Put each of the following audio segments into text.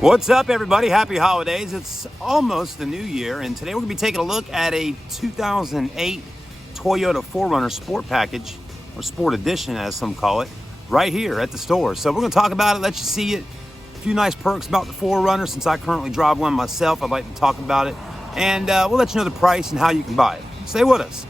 What's up, everybody? Happy holidays. It's almost the new year, and today we're going to be taking a look at a 2008 Toyota 4Runner Sport Package, or Sport Edition as some call it, right here at the store. So we're going to talk about it, let you see it, a few nice perks about the 4Runner. Since I currently drive one myself, I'd like to talk about it, and we'll let you know the price and how you can buy it. Stay with us.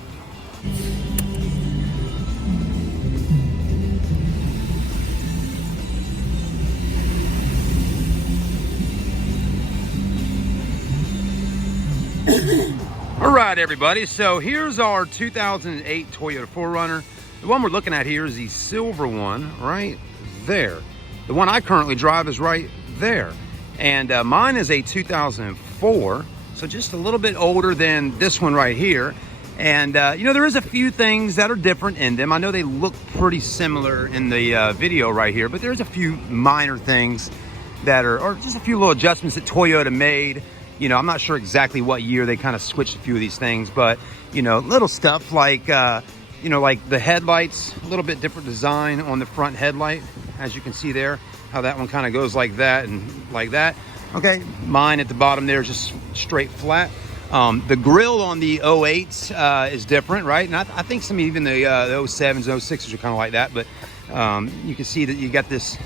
All right, everybody, so here's our 2008 Toyota 4Runner. The one we're looking at here is the silver one right there. The one I currently drive is right there. And mine is a 2004, so just a little bit older than this one right here. And, you know, there is a few things that are different in them. I know they look pretty similar in the video right here, but there's a few minor things that are, or just a few little adjustments that Toyota made. You know, I'm not sure exactly what year they kind of switched a few of these things, but, you know, little stuff like, you know, like the headlights, a little bit different design on the front headlight. As you can see there, how that one kind of goes like that and like that. Okay, mine at the bottom there is just straight flat. The grill on the 08s is different, right? And I think some even the 07s, 06s are kind of like that, but you can see that you got this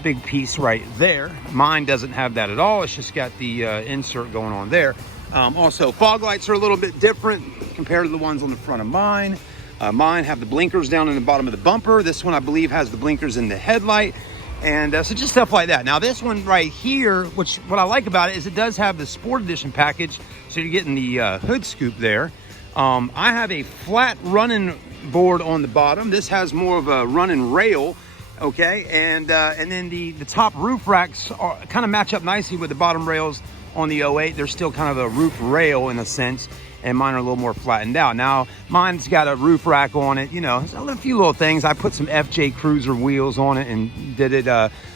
big piece right there. Mine doesn't have that at all. It's just got the insert going on there. Also, fog lights are a little bit different compared to the ones on the front of mine. Mine have the blinkers down in the bottom of the bumper. This one, I believe, has the blinkers in the headlight. And so just stuff like that. Now, this one right here, which what I like about it is it does have the Sport Edition package. So you're getting the hood scoop there. I have a flat running board on the bottom. This has more of a running rail. Okay, and then the top roof racks kind of match up nicely with the bottom rails on the 08. They're still kind of a roof rail in a sense, and mine are a little more flattened out. Now, mine's got a roof rack on it, you know, a few little things. I put some FJ Cruiser wheels on it and did it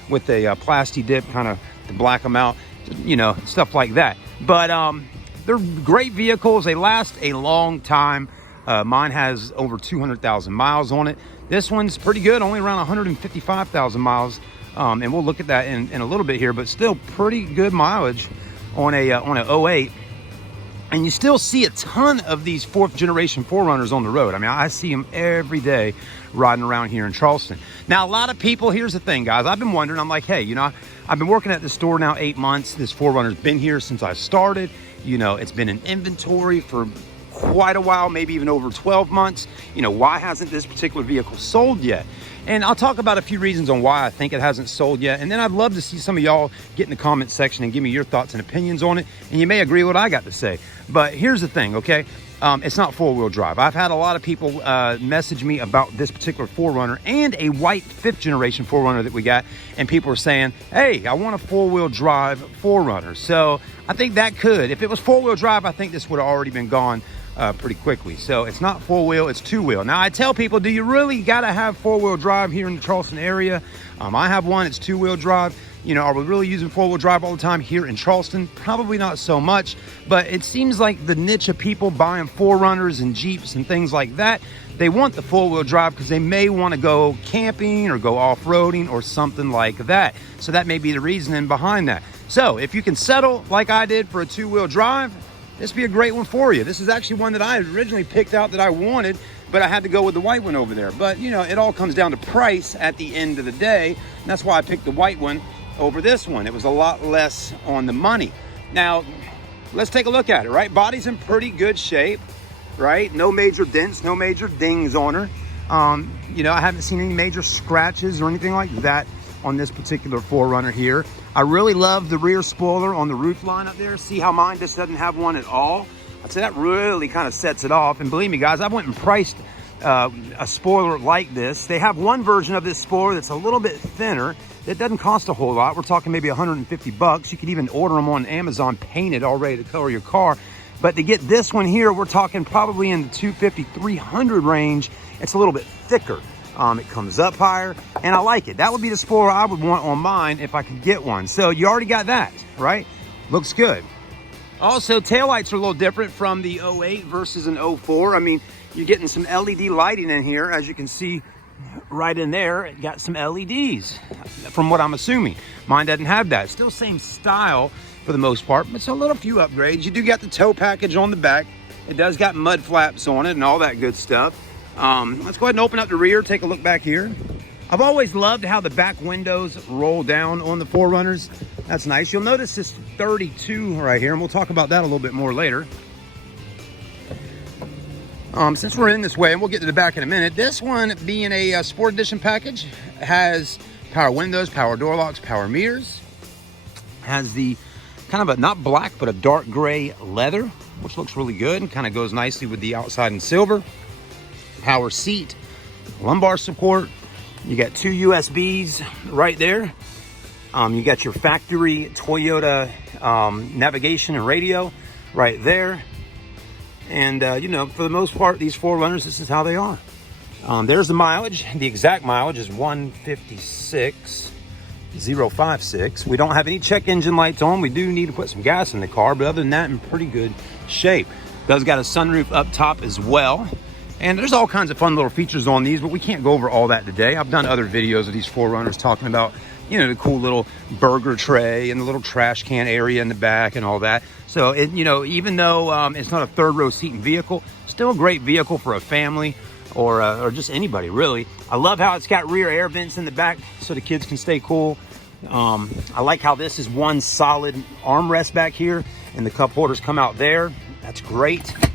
with a plasti dip kind of to black them out, you know, stuff like that. But they're great vehicles. They last a long time. Mine has over 200,000 miles on it. This one's pretty good, only around 155,000 miles. And we'll look at that in a little bit here, but still pretty good mileage on a 08. And you still see a ton of these fourth generation 4Runners on the road. I mean, I see them every day riding around here in Charleston. Now, a lot of people, here's the thing, guys. I've been wondering, I'm like, hey, you know, I've been working at this store now 8 months. This 4Runner's been here since I started. You know, it's been in inventory for quite a while, maybe even over 12 months. You know, why hasn't this particular vehicle sold yet? And I'll talk about a few reasons on why I think it hasn't sold yet. And then I'd love to see some of y'all get in the comment section and give me your thoughts and opinions on it. And you may agree with what I got to say. But here's the thing, okay? It's not four-wheel drive. I've had a lot of people message me about this particular 4Runner and a white 5th generation 4Runner that we got. And people are saying, hey, I want a four-wheel drive 4Runner. So I think that could. If it was four-wheel drive, I think this would have already been gone pretty quickly. So it's not four-wheel, it's two-wheel. Now, I tell people, do you really got to have four-wheel drive here in the Charleston area? I have one, it's two-wheel drive. You know, are we really using four-wheel drive all the time here in Charleston? Probably not so much, but it seems like the niche of people buying 4Runners and Jeeps and things like that, they want the four-wheel drive because they may want to go camping or go off-roading or something like that. So that may be the reasoning behind that. So if you can settle like I did for a two-wheel drive, this would be a great one for you. This is actually one that I originally picked out that I wanted, but I had to go with the white one over there. But, you know, it all comes down to price at the end of the day. And that's why I picked the white one over this one. It was a lot less on the money. Now, let's take a look at it, right? Body's in pretty good shape, right? No major dents, no major dings on her. You know, I haven't seen any major scratches or anything like that on this particular 4Runner here. I really love the rear spoiler on the roof line up there. See how mine just doesn't have one at all? I'd say that really kind of sets it off. And believe me, guys, I went and priced a spoiler like this. They have one version of this spoiler that's a little bit thinner. It doesn't cost a whole lot. We're talking maybe 150 bucks. You can even order them on Amazon painted already to color your car. But to get this one here, we're talking probably in the 250, 300 range. It's a little bit thicker. It comes up higher, and I like it. That would be the spoiler I would want on mine if I could get one. So you already got that, right? Looks good. Also, taillights are a little different from the 08 versus an 04. I mean, you're getting some LED lighting in here, as you can see right in there, it got some LEDs, from what I'm assuming. Mine doesn't have that. Still same style for the most part, but it's a little few upgrades. You do got the tow package on the back. It does got mud flaps on it and all that good stuff. Let's go ahead and open up the rear, take a look back here. I've always loved how the back windows roll down on the 4Runners. That's nice. You'll notice this 32 right here, and we'll talk about that a little bit more later. Since we're in this way, and we'll get to the back in a minute, this one being a Sport Edition package has power windows, power door locks, power mirrors. Has the kind of a, not black, but a dark gray leather, which looks really good and kind of goes nicely with the outside in silver. Power seat, lumbar support. You got 2 USBs right there. You got your factory Toyota navigation and radio right there. And, you know, for the most part, these 4Runners, this is how they are. There's the mileage. The exact mileage is 156,056. We don't have any check engine lights on. We do need to put some gas in the car, but other than that, in pretty good shape. Does got a sunroof up top as well. And there's all kinds of fun little features on these, but we can't go over all that today. I've done other videos of these 4Runners talking about, you know, the cool little burger tray and the little trash can area in the back and all that. So, it, you know, even though it's not a third row seating vehicle, still a great vehicle for a family or just anybody, really. I love how it's got rear air vents in the back so the kids can stay cool. I like how this is one solid armrest back here and the cup holders come out there. That's great. A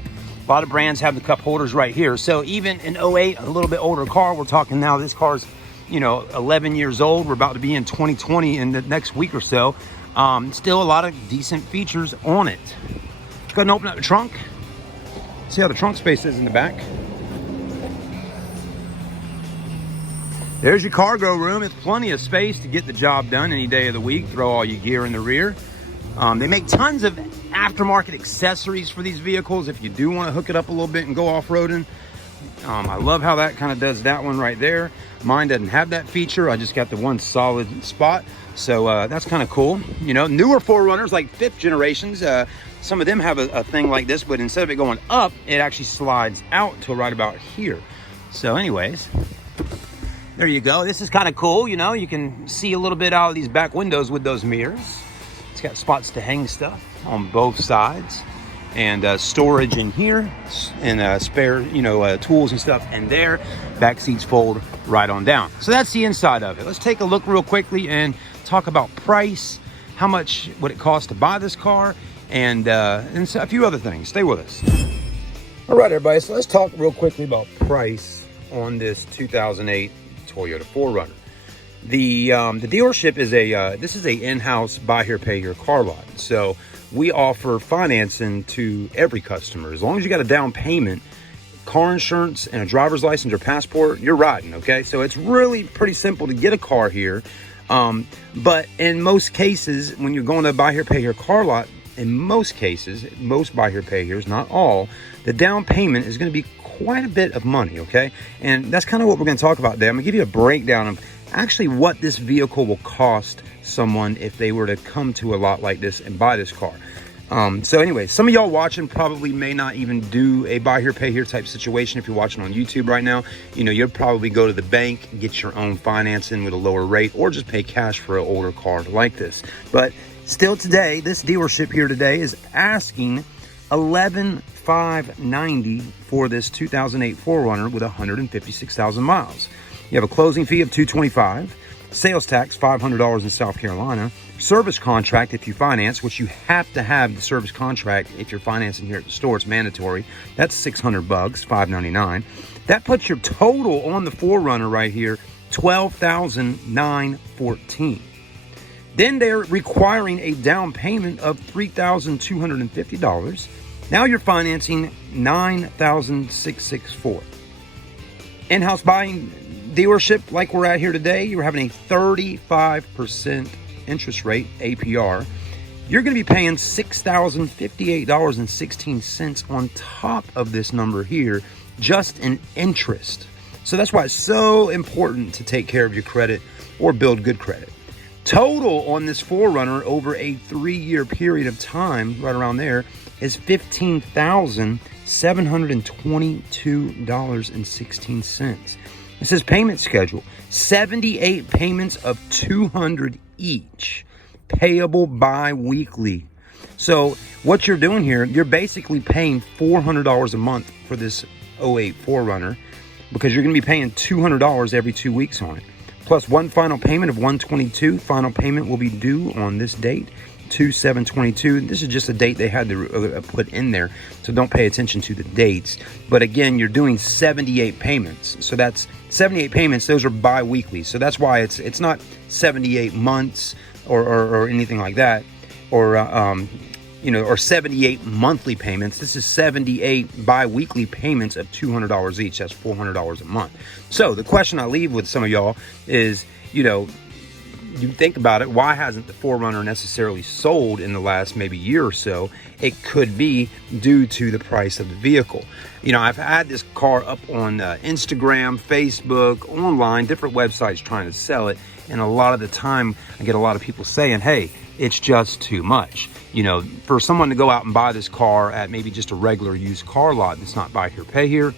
lot of brands have the cup holders right here. So even in 08, a little bit older car, we're talking now this car's, you know, 11 years old. We're about to be in 2020 in the next week or so. Still a lot of decent features on it. Go ahead and open up the trunk. See how the trunk space is in the back. There's your cargo room. It's plenty of space to get the job done any day of the week. Throw all your gear in the rear. They make tons of aftermarket accessories for these vehicles if you do want to hook it up a little bit and go off-roading. I love how that kind of does that one right there. Mine doesn't have that feature. I just got the one solid spot. So that's kind of cool. You know, newer 4Runners like 5th generations, some of them have a thing like this, but instead of it going up, it actually slides out to right about here. So anyways, there you go. This is kind of cool. You know, you can see a little bit out of these back windows with those mirrors. It's got spots to hang stuff on both sides and storage in here and spare, you know, tools and stuff. And there, back seats fold right on down. So that's the inside of it. Let's take a look real quickly and talk about price. How much would it cost to buy this car? And a few other things. Stay with us. All right, everybody. So let's talk real quickly about price on this 2008 Toyota 4Runner. The dealership is this is a in-house buy here, pay here car lot. So we offer financing to every customer. As long as you got a down payment, car insurance, and a driver's license or passport, you're riding, okay? So it's really pretty simple to get a car here. But in most cases, when you're going to buy here, pay here car lot, in most cases, most buy here, pay here's, not all, the down payment is going to be quite a bit of money, okay? And that's kind of what we're going to talk about today. I'm going to give you a breakdown of actually what this vehicle will cost someone if they were to come to a lot like this and buy this car. So anyway, some of y'all watching probably may not even do a buy here, pay here type situation. If you're watching on YouTube right now, you know, you'll probably go to the bank, get your own financing with a lower rate, or just pay cash for an older car like this. But still today, this dealership here today is asking $11,590 for this 2008 4Runner with 156,000 miles. You have a closing fee of $225, sales tax $500 in South Carolina, service contract if you finance, which you have to have the service contract if you're financing here at the store. It's mandatory. That's $600, $599. That puts your total on the 4Runner right here $12,914. Then they're requiring a down payment of $3,250. Now you're financing $9,664. In-house buying dealership like we're at here today, you're having a 35% interest rate, APR. You're going to be paying $6,058.16 on top of this number here, just in interest. So that's why it's so important to take care of your credit or build good credit. Total on this 4Runner over a 3-year period of time, right around there, is $15,722.16. It says payment schedule, 78 payments of $200 each, payable bi-weekly. So what you're doing here, you're basically paying $400 a month for this 08 4Runner, because you're going to be paying $200 every 2 weeks on it. Plus one final payment of $122. Final payment will be due on this date, 2/7/22. This is just a date they had to put in there, so don't pay attention to the dates. But again, you're doing 78 payments. So that's 78 payments. Those are bi-weekly. So that's why it's not 78 months or anything like that, or or 78 monthly payments. This is 78 bi-weekly payments of $200 each. That's $400 a month. So the question I leave with some of y'all is, you think about it, why hasn't the 4Runner necessarily sold in the last maybe year or so? It could be due to the price of the vehicle. I've had this car up on Instagram, Facebook, online, different websites trying to sell it. And a lot of the time I get a lot of people saying, hey, it's just too much. For someone to go out and buy this car at maybe just a regular used car lot that's not buy here, pay here,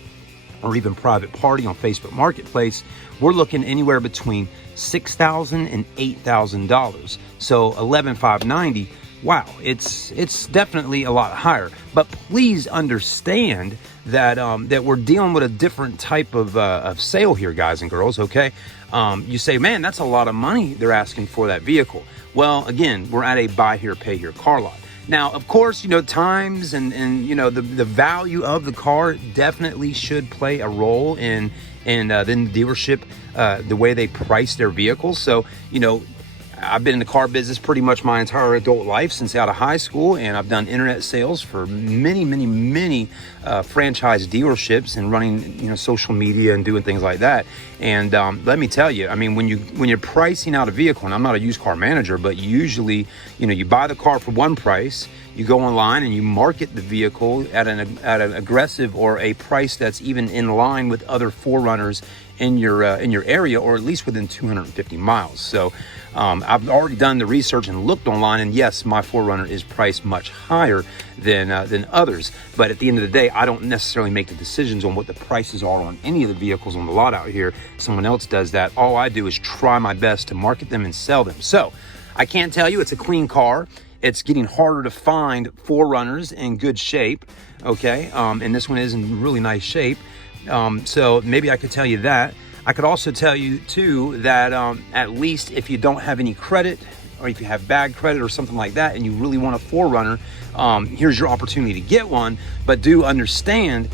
or even private party on Facebook Marketplace, we're looking anywhere between $6,000 and $8,000. So $11,590. Wow, it's definitely a lot higher. But please understand that that we're dealing with a different type of sale here, guys and girls. Okay, you say, man, that's a lot of money they're asking for that vehicle. Well, again, we're at a buy here, pay here car lot. Now, of course, times and the value of the car definitely should play a role in then the dealership, the way they price their vehicles. So, I've been in the car business pretty much my entire adult life since out of high school, and I've done internet sales for many franchise dealerships and running social media and doing things like that. And let me tell you, I mean, when you're pricing out a vehicle, and I'm not a used car manager, but usually you buy the area for one price, you go online and you market the vehicle at an aggressive or a price that's even in line with other 4Runners in your area, or at least within 250 miles. So I've already done the research and looked online, and yes, my 4Runner is priced much higher than others. But at the end of the day, I don't necessarily make the decisions on what the prices are on any of the vehicles on the lot out here. Someone else does that. All I do is try my best to market them and sell them. So I can't tell you it's a clean car. It's getting harder to find 4Runners in good shape. Okay, and this one is in really nice shape. So maybe I could tell you that. I could also tell you too that at least if you don't have any credit, or if you have bad credit or something like that, and you really want a 4Runner, here's your opportunity to get one. But do understand,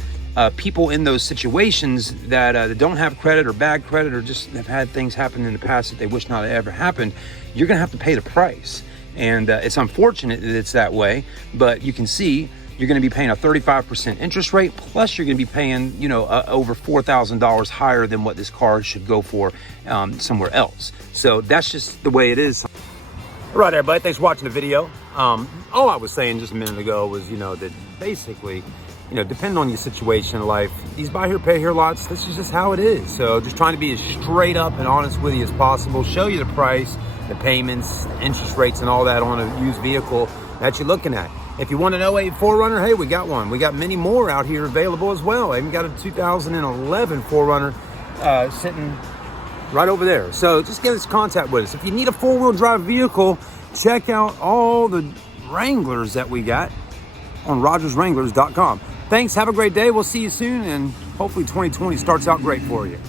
people in those situations that don't have credit or bad credit, or just have had things happen in the past that they wish not ever happened, you're gonna have to pay the price. And it's unfortunate that it's that way, but you can see you're going to be paying a 35% interest rate, plus you're going to be paying, over $4,000 higher than what this car should go for somewhere else. So that's just the way it is. All right, everybody, thanks for watching the video. All I was saying just a minute ago was, that basically, depending on your situation in life, these buy here, pay here lots, this is just how it is. So just trying to be as straight up and honest with you as possible, show you the price, the payments, the interest rates, and all that on a used vehicle that you're looking at. If you want an 08 4Runner, hey, we got one. We got many more out here available as well. I even got a 2011 4Runner sitting right over there. So just get us in contact with us. If you need a 4-wheel drive vehicle, check out all the Wranglers that we got on rogerswranglers.com. Thanks. Have a great day. We'll see you soon, and hopefully 2020 starts out great for you.